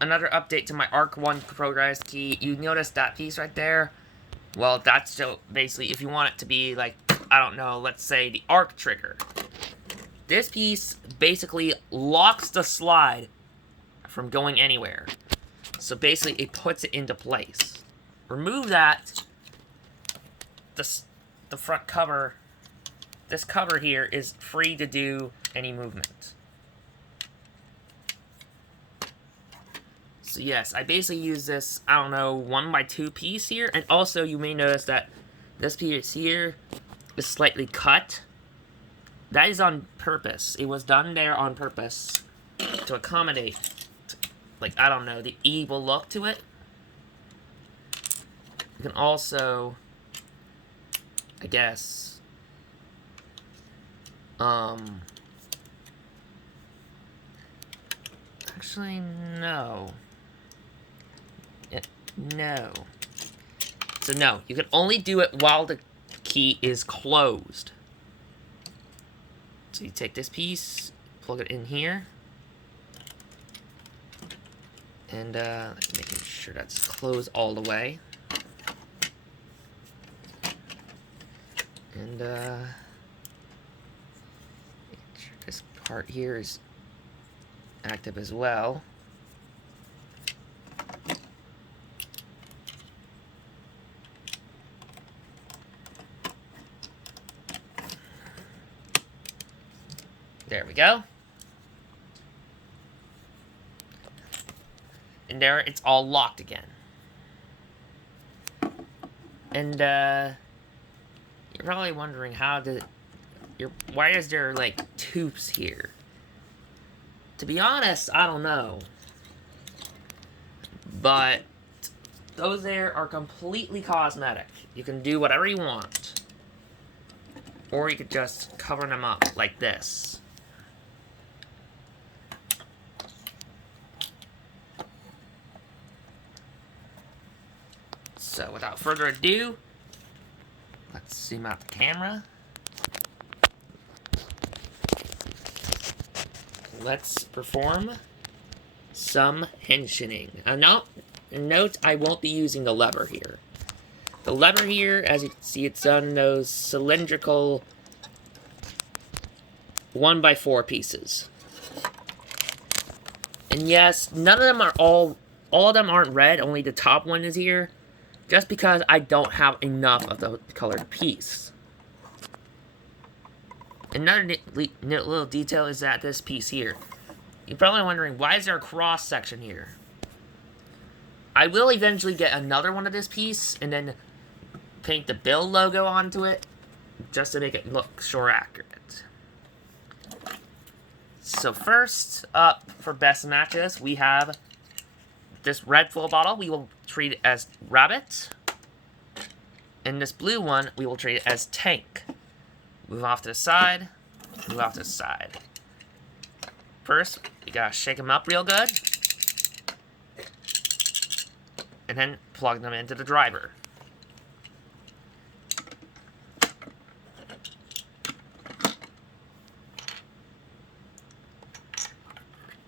another update to my Arc 1 progress key. You notice that piece right there? Well, that's so basically if you want it to be like, I don't know, let's say the arc trigger. This piece basically locks the slide from going anywhere. So basically it puts it into place. Remove that, the front cover, this cover here is free to do any movement. So yes, I basically use this, I don't know, 1x2 piece here. And also you may notice that this piece here is slightly cut. That is on purpose. It was done there on purpose to accommodate, like, I don't know, the evil look to it. You can also, I guess, actually, no. No. So no, you can only do it while the key is closed. So you take this piece, plug it in here, and making sure that's closed all the way. And making sure this part here is active as well. There we go. And there, it's all locked again. And, you're probably wondering why is there, like, tubes here? To be honest, I don't know. But those there are completely cosmetic. You can do whatever you want. Or you could just cover them up like this. So without further ado, let's zoom out the camera. Let's perform some tensioning. Note I won't be using the lever here. The lever here, as you can see, it's on those cylindrical 1x4 pieces. And yes, none of them are all of them aren't red, only the top one is here. Just because I don't have enough of the colored piece. Another little detail is that this piece here. You're probably wondering, why is there a cross section here? I will eventually get another one of this piece and then paint the Bill logo onto it just to make it look sure accurate. So first up for best matches, we have this red full bottle. We will treat it as Rabbit. And this blue one, we will treat it as Tank. Move off to the side. Move off to the side. First, you gotta shake them up real good. And then plug them into the driver.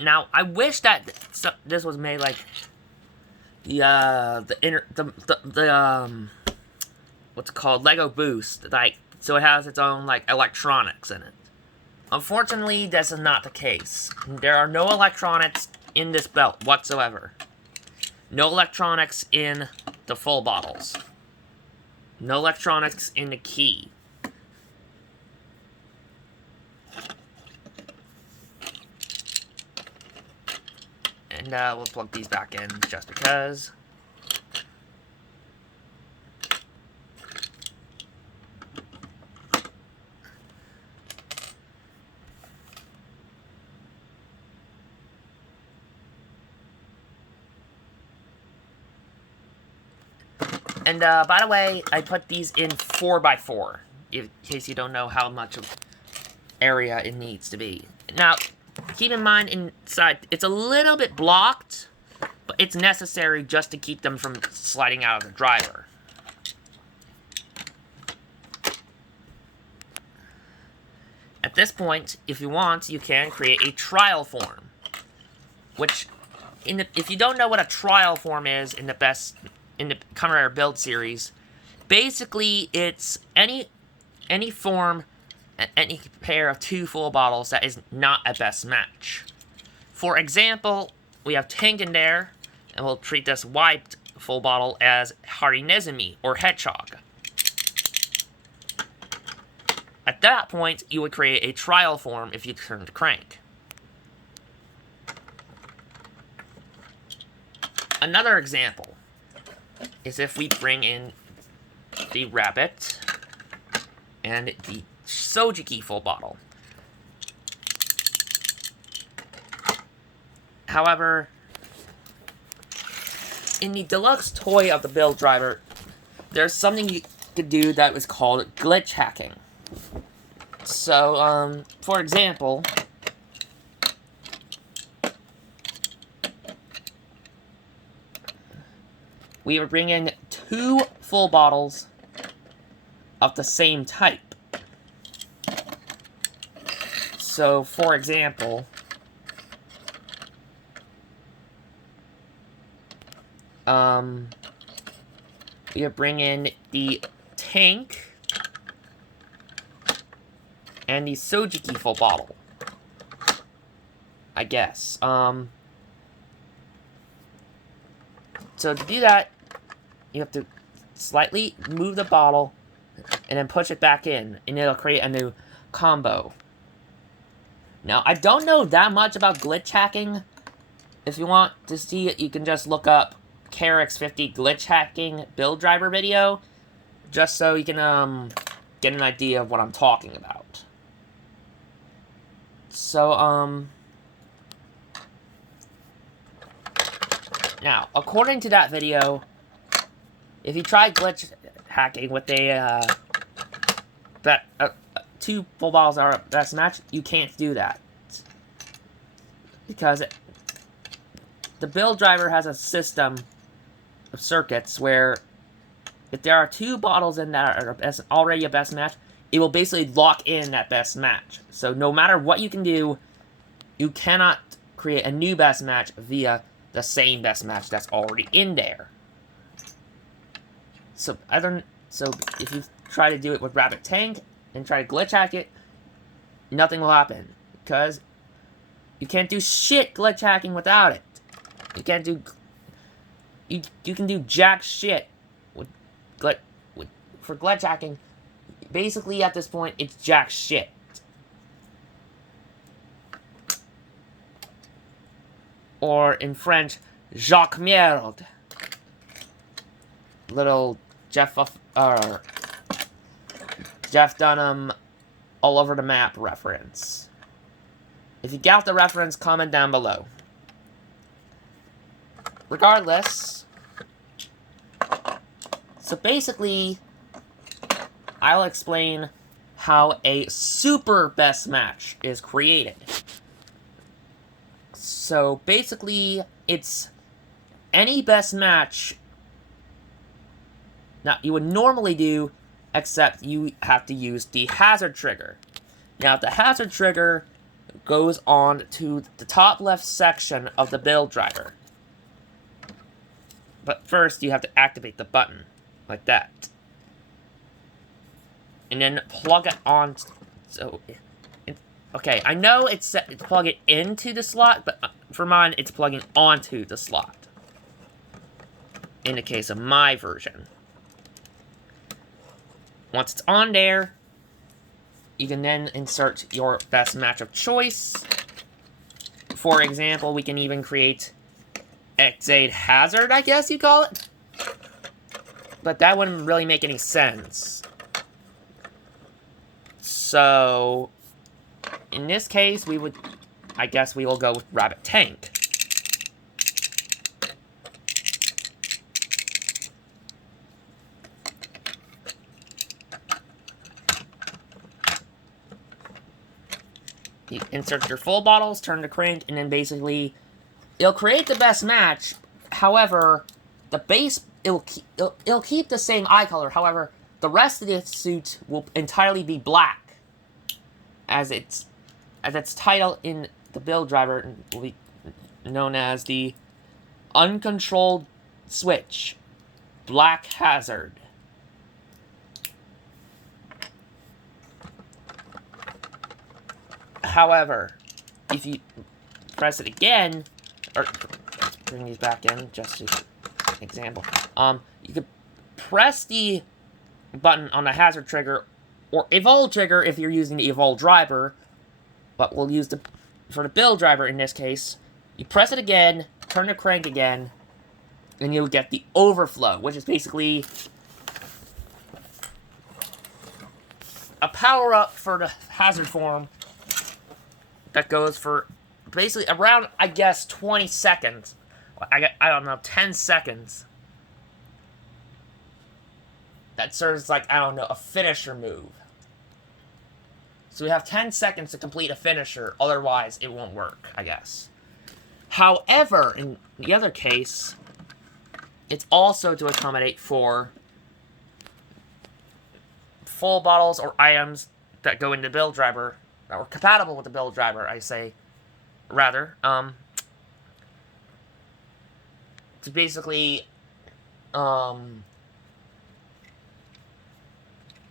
Now, I wish that this was made like what's it called, Lego Boost, like, so it has its own like electronics in it. Unfortunately, this is not the case. There are no electronics in this belt whatsoever. No electronics in the full bottles. No electronics in the key. And we'll plug these back in just because. And by the way, I put these in 4x4, in case you don't know how much of area it needs to be. Now, keep in mind inside, it's a little bit blocked, but it's necessary just to keep them from sliding out of the driver. At this point, if you want, you can create a trial form, which if you don't know what a trial form is in the Kamen Rider build series, basically it's any form, any pair of 2 full bottles that is not a best match. For example, we have Tank in there, and we'll treat this wiped full bottle as Harinezumi, or Hedgehog. At that point, you would create a trial form if you turn to Crank. Another example is if we bring in the Rabbit and the Sojiki full bottle. However, in the deluxe toy of the build driver, there's something you could do that was called glitch hacking. So, for example, we would bring in 2 full bottles of the same type. So, for example, we would bring in the Tank and the Sojiki full bottle, I guess. So to do that, you have to slightly move the bottle and then push it back in, and it'll create a new combo. Now, I don't know that much about glitch hacking. If you want to see it, you can just look up KRX50 glitch hacking build driver video, just so you can get an idea of what I'm talking about. So, now, according to that video, if you try glitch hacking with a, 2 full bottles are best match, you can't do that. Because the build driver has a system of circuits where if there are 2 bottles in that are already a best match, it will basically lock in that best match. So no matter what you can do, you cannot create a new best match via the same best match that's already in there. So if you try to do it with Rabbit Tank and try to glitch hack it, nothing will happen, because you can't do shit glitch hacking without it. You can't do... You can do jack shit for glitch hacking. Basically, at this point, it's jack shit. Or, in French, Jacques Merde. Little Jeff Dunham all over the map reference. If you got the reference, comment down below. Regardless, so basically, I'll explain how a super best match is created. So basically, it's any best match that you would normally do, except you have to use the hazard trigger. Now, the hazard trigger goes on to the top left section of the build driver. But first, you have to activate the button, like that. And then plug it on. So, okay, I know it's plug it into the slot, but for mine, it's plugging onto the slot. In the case of my version. Once it's on there, you can then insert your best match of choice. For example, we can even create X8 Hazard, I guess you call it. But that wouldn't really make any sense. So, in this case, I guess we will go with Rabbit Tank. You insert your full bottles, turn to crank, and then basically, it'll create the best match. However, the base, it'll keep the same eye color. However, the rest of the suit will entirely be black. As its title in the build driver will be known as the Uncontrolled switch. Black hazard. However, if you press it again, or let's bring these back in just as an example. You could press the button on the hazard trigger or evolve trigger if you're using the evolve driver, but we'll use for the build driver in this case. You press it again, turn the crank again, and you'll get the overflow, which is basically a power-up for the hazard form that goes for basically around, I guess, 20 seconds. I don't know, 10 seconds. That serves like, I don't know, a finisher move. So we have 10 seconds to complete a finisher, otherwise it won't work, I guess. However, in the other case, it's also to accommodate for full bottles or items that go into the build driver, or compatible with the build driver, I say, rather, to basically,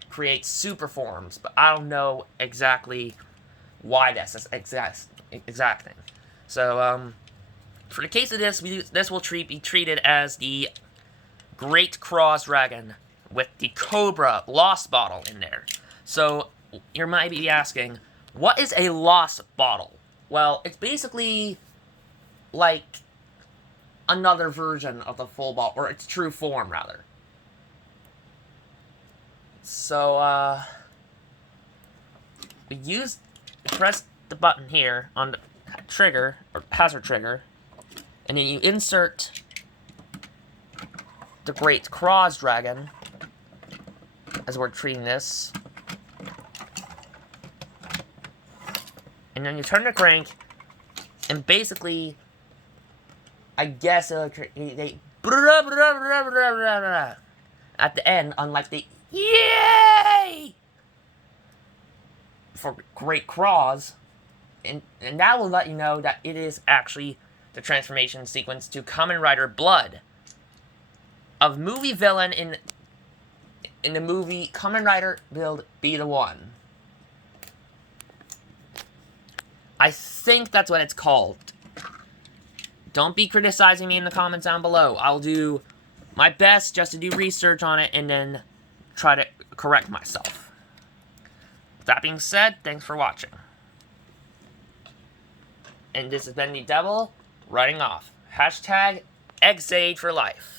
create super forms, but I don't know exactly why that's the exact thing. So, for the case of this, this will be treated as the Great Cross Dragon with the Cobra Lost Bottle in there. So, you might be asking, what is a Lost Bottle? Well, it's basically like another version of the full bottle, or its true form, rather. So, we press the button here on the trigger, or hazard trigger, and then you insert the Great Cross Dragon, as we're treating this, and then you turn the crank, and basically, I guess it'll create at the end, unlike the yay for Great Cross, and that will let you know that it is actually the transformation sequence to Kamen Rider Blood, of movie villain in the movie Kamen Rider Build Be the One. I think that's what it's called. Don't be criticizing me in the comments down below. I'll do my best just to do research on it and then try to correct myself. With that being said, thanks for watching. And this has been the Devil, writing off. #Exade for life.